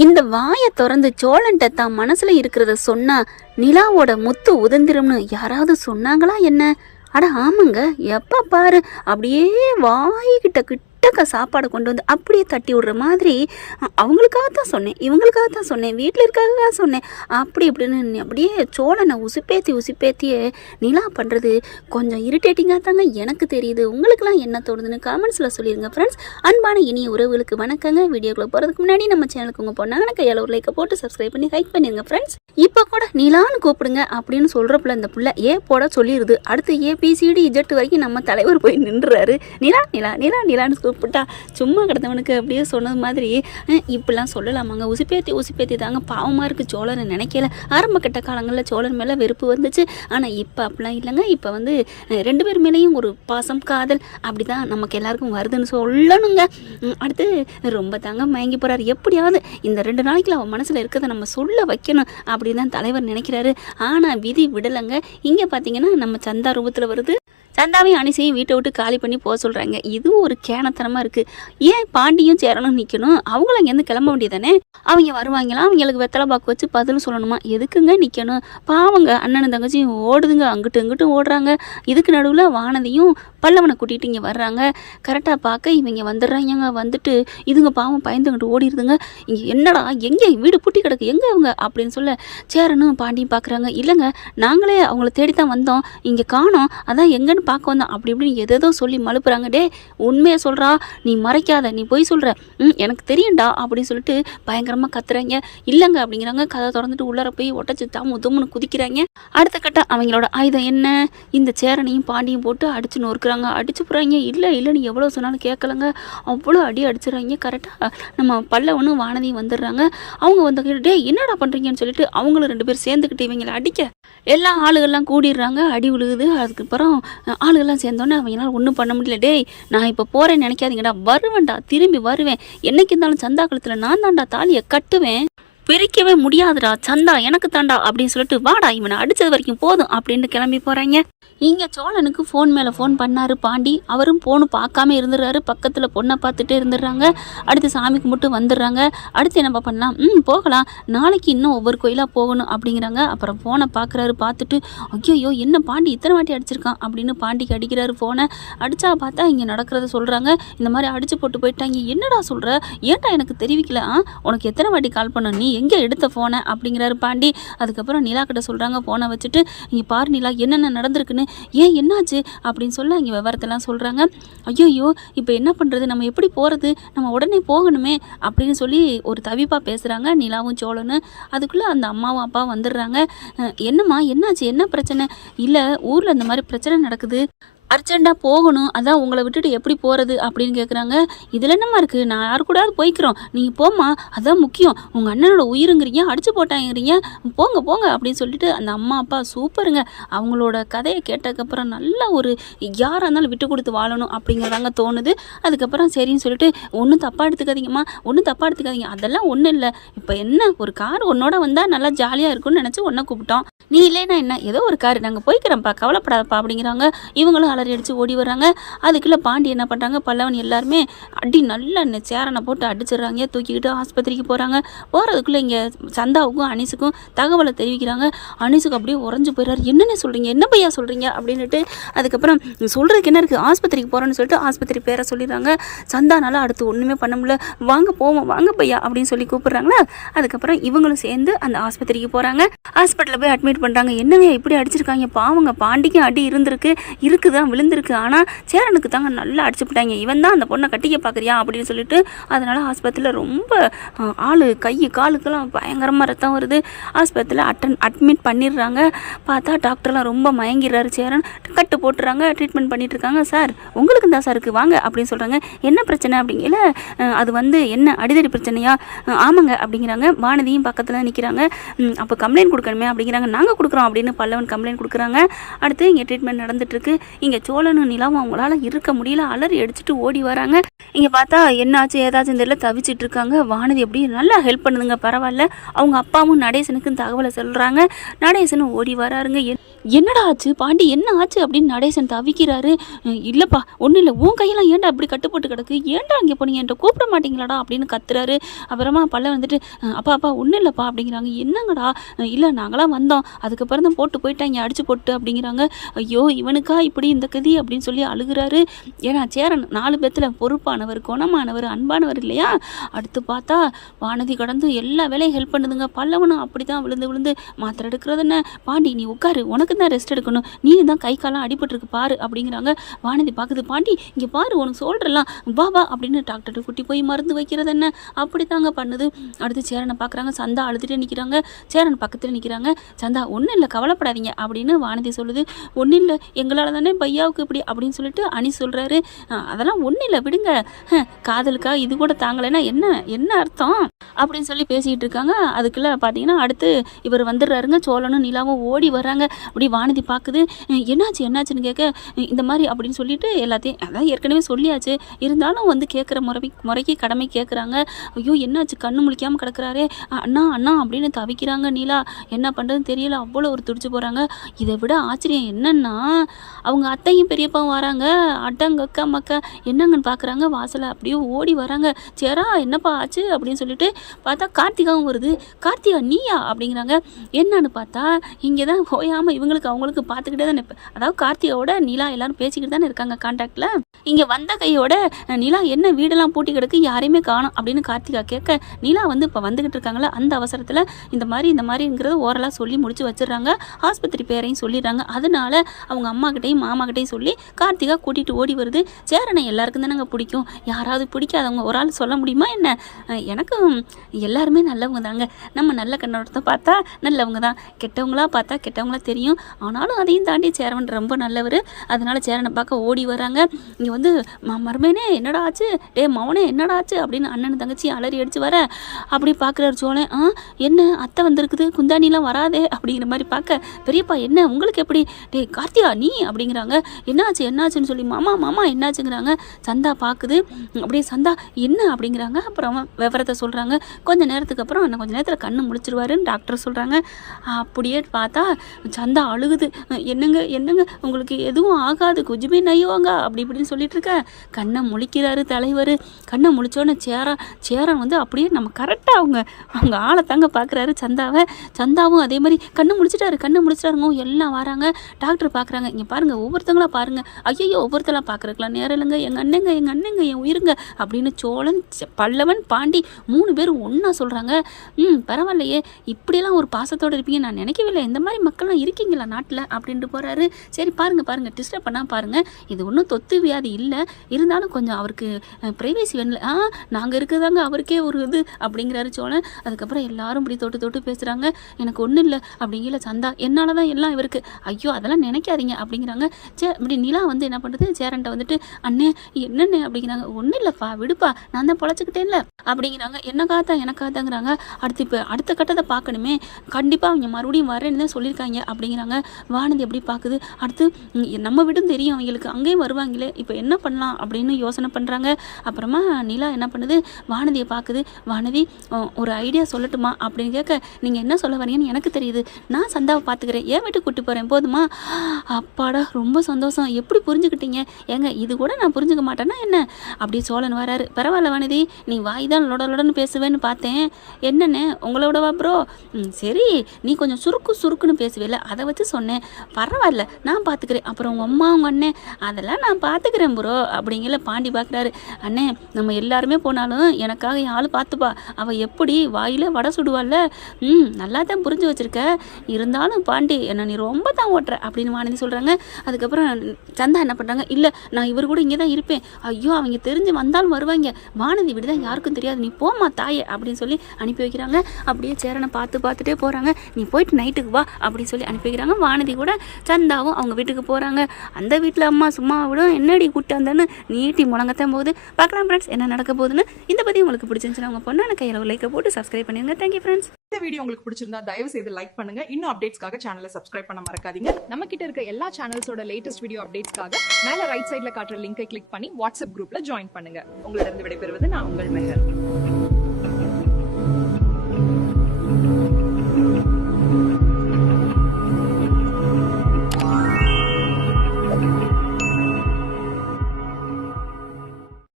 இந்த வாயை திறந்து சோழன்ட்ட தான் மனசுல இருக்கிறத சொன்னா நிலாவோட முத்து உதந்திரம்னு யாராவது சொன்னாங்களா என்ன? அட ஆமாங்க, எப்ப பாரு அப்படியே வாய்கிட்ட கிட்டக்க சாப்பாடு கொண்டு வந்து அப்படியே தட்டி விடுற மாதிரி அவங்களுக்காக தான் சொன்னேன், இவங்களுக்காக தான் சொன்னேன், வீட்டில் இருக்காக சொன்னேன், அப்படி இப்படின்னு அப்படியே சோழனை உசுப்பேத்தியே நிலா பண்ணுறது கொஞ்சம் இரிட்டேட்டிங்காக தாங்க எனக்கு தெரியுது. உங்களுக்குலாம் என்ன தோணுதுன்னு கமெண்ட்ஸில் சொல்லிடுங்க ஃப்ரெண்ட்ஸ். அன்பான இனிய உறவுகளுக்கு வணக்கங்க. வீடியோக்குள்ளே போகிறதுக்கு முன்னாடி நம்ம சேனலுக்கு உங்கள் பொண்ணாங்க கையால் ஒரு லைக்கை போட்டு சப்ஸ்கிரைப் பண்ணி ஹைக் பண்ணிடுங்க ஃப்ரெண்ட்ஸ். இப்போ கூட நிலான்னு கூப்பிடுங்க அப்படின்னு சொல்கிறப்பல இந்த பிள்ளை ஏ போட சொல்லிடுது. அடுத்து ஏபிசிடி இஜெட் வரைக்கும் நம்ம தலைவர் போய் நின்றுறாரு. நிலா நிலா நிலா நிலான்னு கூப்பிட்டா சும்மா கிடந்தவனுக்கு அப்படியே சொன்னது மாதிரி இப்படிலாம் சொல்லலாமாங்க? உசுப்பேத்தி தாங்க பாவமாக இருக்குது. சோழனை நினைக்கல. ஆரம்ப கட்ட காலங்களில் சோழன் மேலே வெறுப்பு வந்துச்சு. ஆனால் இப்போ அப்படிலாம் இல்லைங்க. இப்போ வந்து ரெண்டு பேர் மேலேயும் ஒரு பாசம் காதல் அப்படி தான் நமக்கு எல்லாருக்கும் வருதுன்னு சொல்லணுங்க. அடுத்து ரொம்ப தாங்க மயங்கி போகிறார். எப்படியாவது இந்த 2 நாளைக்குள்ள அவன் மனசில் இருக்கிறத நம்ம சொல்ல வைக்கணும் அப்படின்னு தான் தலைவர் நினைக்கிறாரு. ஆனால் விதி விடலைங்க. இங்கே பார்த்தீங்கன்னா நம்ம சந்தா ரூபத்தில் வருது. சந்தாவையும் அனிசையும் வீட்டை விட்டு காலி பண்ணி போக சொல்கிறாங்க. இதுவும் ஒரு கேனத்தனமாக இருக்குது. ஏன் பாண்டியும் சேரணும் நிற்கணும்? அவங்கள அங்கேருந்து கிளம்ப வேண்டியதானே? அவங்க வருவாங்களாம், அவங்களுக்கு வெத்தலை பாக்கு வச்சு பதில் சொல்லணுமா? எதுக்குங்க நிற்கணும்? பாவங்க அண்ணனும் தங்கச்சியும் ஓடுதுங்க, அங்கிட்டும் இங்கிட்டும் ஓடுறாங்க. இதுக்கு நடுவில் வானதியும் பல்லவனை கூட்டிகிட்டு இங்கே வர்றாங்க. கரெக்டாக பார்க்க இவங்க வந்துடுறாங்க. வந்துட்டு இதுங்க பாவம் பயந்துங்கிட்டு ஓடிடுதுங்க. இங்கே என்னடா எங்கே வீடு பூட்டி கிடக்கு, எங்கே அவங்க அப்படின்னு சொல்ல சேரனும் பாண்டியும் பார்க்குறாங்க. இல்லைங்க, நாங்களே அவங்கள தேடித்தான் வந்தோம், இங்கே காணோம், அதான் எங்கன்னு பார்க்க வந்தோம் அப்படி இப்படின்னு எதோ சொல்லி மழுப்புறாங்க. டே உண்மையை சொல்கிறா, நீ மறைக்காத, நீ போய் சொல்கிற, எனக்கு தெரியும்டா அப்படின்னு சொல்லிட்டு பயங்கரமாக கத்துறாங்க. இல்லைங்க அப்படிங்கிறாங்க. கதை திறந்துட்டு உள்ளார போய் ஒட்டச்சு தும்முன்னு குதிக்கிறாங்க. அடுத்த கட்டம் அவங்களோட ஆயுதம் என்ன? இந்த சேரனையும் பாண்டியும் போட்டு அடிச்சு நொறுக்குறாங்க. அடிச்சு போகிறாங்க. இல்லைன்னு எவ்வளோ சொன்னாலும் கேட்கலங்க. அவ்வளோ அடி அடிச்சிடறாங்க. கரெக்டாக நம்ம பல்லவனும் வானதியும் வந்துடுறாங்க. அவங்க வந்து டே என்னடா பண்ணுறீங்கன்னு சொல்லிட்டு அவங்களும் 2 பேர் சேர்ந்துக்கிட்டு இவங்களை அடிக்க எல்லா ஆளுகள்லாம் கூடிடுறாங்க. அடி விழுகுது. அதுக்கப்புறம் ஆளுகள்லாம் சேர்ந்தோன்னே அவங்களால ஒன்றும் பண்ண முடியல. டேய் நான் இப்போ போகிறேன்னு நினைக்காதீங்கடா, வருவேன்டா, திரும்பி வருவேன், என்னைக்கு இருந்தாலும் சந்தா காலத்தில் நான் தாண்டா தாலியை கட்டுவேன், பிரிக்கவே முடியாதுடா, சந்தா எனக்கு தாண்டா அப்படின்னு சொல்லிட்டு வாடா, இவனை அடித்தது வரைக்கும் போதும் அப்படின்னு கிளம்பி போகிறாங்க. இங்கே சோழனுக்கு ஃபோன் மேலே ஃபோன் பண்ணார் பாண்டி. அவரும் ஃபோனு பார்க்காம இருந்துடுறாரு. பக்கத்தில் பொண்ணை பார்த்துட்டே இருந்துடுறாங்க. அடுத்து சாமி கும்பிட்டு வந்துடுறாங்க. அடுத்து என்னப்பா பண்ணலாம்? போகலாம், நாளைக்கு இன்னும் ஒவ்வொரு கோயிலாக போகணும் அப்படிங்கிறாங்க. அப்புறம் ஃபோனை பார்க்குறாரு. பார்த்துட்டு ஐயோ என்ன பாண்டி இத்தனை வாட்டி அடிச்சிருக்கான் அப்படின்னு பாண்டிக்கு அடிக்கிறாரு ஃபோனை. அடித்தா பார்த்தா இங்கே நடக்கிறத சொல்கிறாங்க. இந்த மாதிரி அடித்து போட்டு போயிட்டாங்க. என்னடா சொல்கிற, ஏன்டா எனக்கு தெரிவிக்கல? உனக்கு எத்தனை வாட்டி கால் பண்ண, நீ எங்கே எடுத்த ஃபோனை அப்படிங்கிறாரு பாண்டி. அதுக்கப்புறம் நிலா கிட்ட சொல்கிறாங்க ஃபோனை வச்சுட்டு, இங்கே பாரு நிலா என்னென்ன நடந்திருக்குன்னு, ஏன் என்னாச்சு அப்படின்னு சொல்ல இங்கே விவரத்தெல்லாம் சொல்கிறாங்க. ஐயோ இப்போ என்ன பண்ணுறது, நம்ம எப்படி போகிறது, நம்ம உடனே போகணுமே அப்படின்னு சொல்லி ஒரு தவிப்பாக பேசுகிறாங்க நிலாவும் சோழனும். அதுக்குள்ளே அந்த அம்மாவும் அப்பாவும் வந்துடுறாங்க. என்னம்மா என்னாச்சு, என்ன பிரச்சனை? இல்லை ஊரில் இந்த மாதிரி பிரச்சனை நடக்குது, அர்ஜெண்டாக போகணும், அதான் உங்களை விட்டுட்டு எப்படி போகிறது அப்படின்னு கேட்குறாங்க. இதில் என்னம்மா இருக்குது, நான் யாரு கூடாது போய்க்கிறோம், நீங்கள் போம்மா, அதான் முக்கியம், உங்கள் அண்ணனோட உயிருங்கிறீங்க, அடிச்சு போட்டாங்கிறீங்க, போங்க அப்படின்னு சொல்லிட்டு அந்த அம்மா அப்பா சூப்பருங்க. அவங்களோட கதையை கேட்டதுக்கப்புறம் நல்லா ஒரு யாராக இருந்தாலும் விட்டு கொடுத்து வாழணும் அப்படிங்கிறதாங்க தோணுது. அதுக்கப்புறம் சரின்னு சொல்லிட்டு ஒன்றும் தப்பாக எடுத்துக்காதீங்கம்மா, ஒன்றும் தப்பாக எடுத்துக்காதீங்க, அதெல்லாம் ஒன்றும் இல்லை, இப்போ என்ன ஒரு கார் உன்னோட வந்தால் நல்லா ஜாலியாக இருக்கும்னு நினச்சி ஒன்றை கூப்பிட்டோம், நீ இல்லைன்னா என்ன, ஏதோ ஒரு கார், நாங்கள் போய்க்கிறோம்ப்பா, கவலைப்படாதப்பா அப்படிங்கிறாங்க. இவங்களும் அலறி அடித்து ஓடி வர்றாங்க. அதுக்குள்ளே பாண்டி என்ன பண்ணுறாங்க, பல்லவன் எல்லாருமே அடி நல்லா சேரனை போட்டு அடிச்சிடுறாங்க. தூக்கிக்கிட்டு ஆஸ்பத்திரிக்கு போகிறாங்க. போகிறதுக்குள்ளே இங்கே சந்தாவுக்கும் அனிசுக்கும் தகவலை தெரிவிக்கிறாங்க. அனிசுக்கு அப்படியே உறைஞ்சு போயிடுறாரு. என்னென்ன சொல்கிறீங்க, என்ன பையா சொல்கிறீங்க அப்படின்ட்டு. அதுக்கப்புறம் சொல்கிறதுக்கு என்ன இருக்குது, ஆஸ்பத்திரிக்கு போகிறோன்னு சொல்லிட்டு ஆஸ்பத்திரி பேரை சொல்லிடுறாங்க. சந்தானால அடுத்து ஒன்றுமே பண்ண முடியல. வாங்க போவோம், வாங்க பையா அப்படின்னு சொல்லி கூப்பிட்றாங்களா. அதுக்கப்புறம் இவங்களும் சேர்ந்து அந்த ஆஸ்பத்திரிக்கு போகிறாங்க. ஹாஸ்பிட்டலில் போய் அட்மிட் பண்ணுறாங்க. என்னவே இப்படி அடிச்சிருக்காங்க, பாவங்க பாண்டிக்கும் அடி இருக்குதான் விழுந்திருக்கு, ஆனால் சேரனுக்கு தாங்க நல்லா அடிச்சுப்பிட்டாங்க, இவன் தான் அந்த பொண்ணை கட்டிக்க பார்க்குறியா அப்படின்னு சொல்லிட்டு. அதனால் ஆஸ்பத்திரியில் ரொம்ப ஆள் கை காலுக்கெல்லாம் பயங்கரமாக ரத்தம் வருது. ஆஸ்பத்திரியில் அட்மிட் பண்ணிடுறாங்க. பார்த்தா டாக்டர்லாம் ரொம்ப மயங்கிடுறாரு. சேரன் கட்டு போட்டுறாங்க, ட்ரீட்மெண்ட் பண்ணிட்டு இருக்காங்க. சார் உங்களுக்கு தான் சார் இருக்குது வாங்க அப்படின்னு சொல்கிறாங்க. என்ன பிரச்சனை அப்படிங்கல, அது வந்து என்ன அடிதடி பிரச்சனையா? ஆமாங்க அப்படிங்கிறாங்க. வானதியும் பக்கத்தில் நிற்கிறாங்க. அப்போ கம்ப்ளைண்ட் கொடுக்கணுமே அப்படிங்கிறாங்க. நாங்கள் நாங்கள் கொடுக்குறோம் அப்படின்னு பல்லவன் கம்ப்ளைண்ட் கொடுக்குறாங்க. அடுத்து இங்கே ட்ரீட்மெண்ட் நடந்துட்டுருக்கு. இங்கே சோழனும் நிலாவும் அவங்களால இருக்க முடியல, அலறி அடிச்சுட்டு ஓடி வராங்க. இங்கே பார்த்தா என்னாச்சு ஏதாச்சும் தெரியல தவிச்சிட்டு இருக்காங்க. வானதி எப்படி நல்லா ஹெல்ப் பண்ணுதுங்க, பரவாயில்ல. அவங்க அப்பாவும் நடேசனுக்கு தகவலை சொல்கிறாங்க. நடேசனும் ஓடி வராருங்க. என்னடா ஆச்சு பாண்டி, என்ன ஆச்சு அப்படின்னு நடேசன் தவிக்கிறாரு. இல்லைப்பா ஒன்றும் இல்லை, உன் கையெல்லாம் ஏன்டா அப்படி கட்டுப்பட்டு கிடக்கு, ஏன்டா அங்கே போனீங்க, என்கிட்ட கூப்பிட மாட்டீங்களாடா அப்படின்னு கத்துறாரு. அப்புறமா பல்ல வந்துட்டு அப்பா ஒன்றும் இல்லைப்பா அப்படிங்கிறாங்க. என்னங்கடா, இல்லை நாங்களாம் வந்தோம், அதுக்கப்புறம் தான் போட்டு போயிட்டாங்க அடிச்சு போட்டு அப்படிங்கிறாங்க. ஐயோ இவனுக்கா இப்படி இந்த கதி அப்படின்னு சொல்லி அழுகிறாரு. ஏன்னா சேரன் 4 பேத்துல பொறுப்பானவர், குணமானவர், அன்பானவர் இல்லையா. அடுத்து பார்த்தா வானதி கடந்து எல்லா வேலையும் ஹெல்ப் பண்ணுதுங்க. பல்லவனும் அப்படி தான் விழுந்து விழுந்து மாத்திரை எடுக்கிறது. என்ன பாண்டி நீ உட்காரு, உனக்கு தான் ரெஸ்ட் எடுக்கணும், நீ தான் கை காலம் அடிபட்டுருக்கு பாரு அப்படிங்கிறாங்க. வானதி பார்க்குது. பாண்டி இங்கே பாரு உனக்கு சொல்கிறலாம், வா வா அப்படின்னு டாக்டர்கிட்ட கூட்டி போய் மருந்து வைக்கிறது என்ன அப்படி தாங்க பண்ணுது. அடுத்து சேரனை பார்க்குறாங்க. சந்தா அழுதுகிட்டே நிற்கிறாங்க. சேரன் பக்கத்தில் நிற்கிறாங்க. சந்தா ஒன்றும் இல்லை கவலைப்படாதீங்க அப்படின்னு வானதி சொல்லுது. ஒன்றும் இல்லை எங்களால் தானே பையாவுக்கு இப்படி அப்படின்னு சொல்லிட்டு அனி சொல்கிறாரு. அதெல்லாம் ஒன்றும் இல்லை விடுங்க, காதலுக்கா இது கூட தாங்கலைன்னா என்ன என்ன அர்த்தம் அப்படின்னு சொல்லி பேசிக்கிட்டு இருக்காங்க. அதுக்குள்ளே பார்த்தீங்கன்னா அடுத்து இவர் வந்துடுறாருங்க. சோழனும் நிலாவும் ஓடி வர்றாங்க. அப்படி வானதி பார்க்குது. என்னாச்சுன்னு கேட்க இந்த மாதிரி அப்படின்னு சொல்லிட்டு எல்லாத்தையும் அதான் ஏற்கனவே சொல்லியாச்சு, இருந்தாலும் வந்து கேட்குற முறைக்கு கடமை கேட்குறாங்க. ஐயோ என்னாச்சு, கண்ணு முழிக்காமல் கிடக்குறாரே, அண்ணா அண்ணா அப்படின்னு தவிக்கிறாங்க. நீலா என்ன பண்ணுறதுன்னு தெரியல, அவ்வளோ ஒரு துடிச்சு போகிறாங்க. இதை விட ஆச்சரியம் என்னன்னா அவங்க அத்தையும் பெரியப்பாவும் வராங்க. அட்டங்க அக்கா மக்கா என்னங்கன்னு பார்க்குறாங்க. வாசலை அப்படியே ஓடி வராங்க. சேரா என்னப்பா ஆச்சு அப்படின்னு சொல்லிட்டு பார்த்தா கார்த்திகாவும் வருது. கார்த்திகா நீயா அப்படிங்கிறாங்க. என்னன்னு பார்த்தா இங்கே தான் ஓயாமல் இவங்களுக்கு அவங்களுக்கு பார்த்துக்கிட்டே தான் நிற்பேன். அதாவது கார்த்திகாவோட நிலா எல்லாரும் பேசிக்கிட்டு தானே இருக்காங்க கான்டாக்டில். இங்கே வந்த கையோட நிலா என்ன வீடெல்லாம் பூட்டி கிடக்கு யாரையுமே காணும் அப்படின்னு கார்த்திகா கேட்க, நிலா வந்து இப்போ வந்துக்கிட்டு இருக்காங்களா அந்த அவசரத்தில் இந்த மாதிரிங்கிறது ஓரலாக சொல்லி முடிச்சு வச்சிடுறாங்க. ஆஸ்பத்திரி பேரையும் சொல்லிடுறாங்க. அதனால அவங்க அம்மாக்கிட்டையும் மாமாக்கிட்டையும் சொல்லி கார்த்திகா கூட்டிகிட்டு ஓடி வருது. சேரனை எல்லாருக்கும் தானேங்க பிடிக்கும், யாராவது பிடிக்காதவங்க ஒரு ஆள் சொல்ல முடியுமா என்ன. எனக்கும் எல்லாருமே நல்லவங்க தாங்க, நம்ம நல்ல கண்ணோட்டத்தை பார்த்தா நல்லவங்க தான், கெட்டவங்களா பார்த்தா கெட்டவங்களா தெரியும். ஆனாலும் அதையும் தாண்டி சேரவன் ரொம்ப நல்லவர். அதனால சேரனை பார்க்க ஓடி வராங்க. இங்கே வந்து மருமேனே என்னடா ஆச்சு, டே மவனே என்னடா ஆச்சு அப்படின்னு அண்ணன் தங்கச்சி அலறி அடிச்சு வர அப்படி பார்க்குறாரு சோழன். என்ன அத்தை வந்திருக்குது, குந்தானிலாம் வராதே அப்படிங்கிற மாதிரி பார்க்க, பெரியப்பா என்ன உங்களுக்கு எப்படி, டே கார்த்திகா நீ அப்படிங்கிறாங்க. என்னாச்சுன்னு சொல்லி மாமா என்னாச்சுங்கிறாங்க. சந்தா பார்க்குது. அப்படியே சந்தா என்ன அப்படிங்கிறாங்க. அப்புறம் விவரத்தை சொல்கிறாங்க. கொஞ்சம் நேரத்துக்கு அப்புறம் இன்னும் கொஞ்சம் நேரத்தில் கண்ணு முழிச்சிருவாருன்னு டாக்டர் சொல்கிறாங்க. அப்படியே பார்த்தா சந்தா அழுகுது. என்னங்க உங்களுக்கு எதுவும் ஆகாது, குஜுமே நையோங்க அப்படி இப்படின்னு சொல்லிட்டு இருக்க. கண்ணை முழிக்கிறாரு தலைவர். கண்ணை முழிச்சோன்னே சேரன் வந்து அப்படியே நம்ம கரெக்டாக அவங்க ஆளை தாங்க பார்க்குறாரு சந்தாவை. சந்தாவும் அதே மாதிரி கண்ணை முடிச்சிட்டாருங்க. எல்லாம் வராங்க. டாக்டர் பார்க்குறாங்க. இங்கே பாருங்கள் ஒவ்வொருத்தங்களா பாருங்கள். ஐயோ ஒவ்வொருத்தலாம் பார்க்குறக்கலாம் நேரம் இல்லைங்க, எங்கள் அண்ணங்க என் உயிருங்க அப்படின்னு சோழன் பல்லவன் பாண்டி 3 பேரும் ஒன்றா சொல்கிறாங்க. பரவாயில்லையே இப்படியெல்லாம் ஒரு பாசத்தோடு இருப்பீங்க நான் நினைக்கவே இல்லை, இந்த மாதிரி மக்கள்லாம் இருக்கீங்களா நாட்டில் அப்படின்ட்டு போகிறாரு. சரி பாருங்க டிஸ்டர்ப் பண்ணால் பாருங்கள், இது ஒன்றும் தொத்து வியாதி இல்லை, இருந்தாலும் கொஞ்சம் அவருக்கு ப்ரைவேசி வேணும்ல. நாங்கள் இருக்குதாங்க அவருக்கே ஒரு இது அப்படிங்கிறாரு சோழன். அதுக்கப்புறம் எல்லாரும் இப்படி தொட்டு பேசுகிறாங்க. எனக்கு ஒன்றும் இல்லை அப்படிங்கிற சந்தா என்னால் தான் எல்லாம் இவருக்கு. ஐயோ அதெல்லாம் நினைக்காதீங்க அப்படிங்கிறாங்க. இப்படி நிலா வந்து என்ன பண்ணுறது, சேரன்ட்ட வந்துட்டு அண்ணே என்னண்ணே அப்படிங்கிறாங்க. ஒன்றும் இல்லைப்பா விடுப்பா, நான் தான் பொழைச்சிக்கிட்டேன்ல அப்படிங்கிறாங்க. எனக்காத்தாங்கிறாங்க. அடுத்த கட்டத்தை பார்க்கணுமே, கண்டிப்பாக அவங்க மறுபடியும் வரேன்னு தான் சொல்லியிருக்காங்க அப்படிங்கிறாங்க. வானதி எப்படி பார்க்குது. அடுத்து நம்ம வீடும் தெரியும் அவங்களுக்கு, அங்கேயும் வருவாங்களே, இப்போ என்ன பண்ணலாம் அப்படின்னு யோசனை பண்ணுறாங்க. அப்புறமா நிலா என்ன பண்ணுது, வானதியை பார்க்குது. வானதி ஒரு ஐடியா சொல்லட்டுமா அப்படின்னு கேட்க, நீங்கள் என்ன சொல்ல வரீங்கன்னு எனக்கு தெரியுது, நான் சந்தாவை பார்த்துக்கிறேன், ஏன் வீட்டுக்கு கூட்டி போகிறேன் போதுமா. அப்பாடா ரொம்ப சந்தோஷம், எப்படி புரிஞ்சுக்கிட்டீங்க ஏங்க, இது கூட நான் புரிஞ்சுக்க மாட்டேன்னா என்ன அப்படி சோழன் வராரு. பரவாயில்ல வானதி நீ வாய் தான் லொடன்னு பேசுவேன்னு பார்த்தேன், என்னென்ன உங்களோடவா ப்ரோ, சரி நீ கொஞ்சம் சுருக்குன்னு பேசுவேல அதை வச்சு சொன்னேன், பரவாயில்ல நான் பார்த்துக்கிறேன். அப்புறம் உங்கள் அம்மா உங்கள் அண்ணன் அதெல்லாம் நான் பார்த்துக்கிறேன் ப்ரோ அப்படிங்கிற பாண்டி பார்க்குறாரு. அண்ணே நம்ம எல்லாருமே போனாலும் எனக்காக என் ஆள் பார்த்துப்பா, அவள் எப்படி வாயில் வடை சுடுவாள்ல, நல்லா தான் புரிஞ்சு வச்சுருக்க, இருந்தாலும் பாண்டி என்ன நீ ரொம்ப தான் ஓட்டுற அப்படின்னு வானதி சொல்கிறாங்க. அதுக்கப்புறம் சந்தா என்ன பண்ணுறாங்க, இல்லை நான் இவர் கூட இங்கே தான் இருப்பேன், ஐயோ அவங்க தெரிஞ்சு வந்தாலும் வருவாங்க, வானதி வீடு தான் யாருக்கும் தெரியாது, நீ போமா தாயே அப்படின்னு சொல்லி அனுப்பி வைக்கிறாங்க. அப்படியே சேரனை பார்த்துட்டே போகிறாங்க. நீ போயிட்டு நைட்டுக்கு வா அப்படின்னு சொல்லி அனுப்பி வைக்கிறாங்க. வானதி கூட சந்தாவும் அவங்க வீட்டுக்கு போகிறாங்க. அந்த வீட்டில் அம்மா சும்மா விடும், என்னடி கூட்டு வந்தேன்னு நீட்டி முழங்கத்தான் போகுது. பார்க்கலாம் ஃப்ரெண்ட்ஸ் என்ன நடக்க போகுதுன்னு. இந்த பற்றி உங்களுக்கு பிடிச்சிருந்துச்சுன்னா உங்கள் பொண்ணான கையில் லைக்கை போட்டு சப்ஸ்கிரைப் பண்ணிடுங்க. Thank you friends. இந்த வீடியோ உங்களுக்கு பிடிச்சிருந்தா தயவு செய்து லைக் பண்ணுங்க. இன்னும் அப்டேட்ஸ்க்காக சேனலை சப்ஸ்கிரைப் பண்ண மறக்காதீங்க. நம்ம கிட்ட இருக்க எல்லா சேனல்ஸோட லேட்டஸ்ட் வீடியோ அப்டேட்ஸ்க்காக மேல ரைட் சைடுல காட்டுற லிங்கை கிளிக் பண்ணி வாட்ஸ்அப் குரூப்ல ஜாயின் பண்ணுங்க. உங்களிடம் விடைபெறுவது நான் உங்கள் மெஹர்.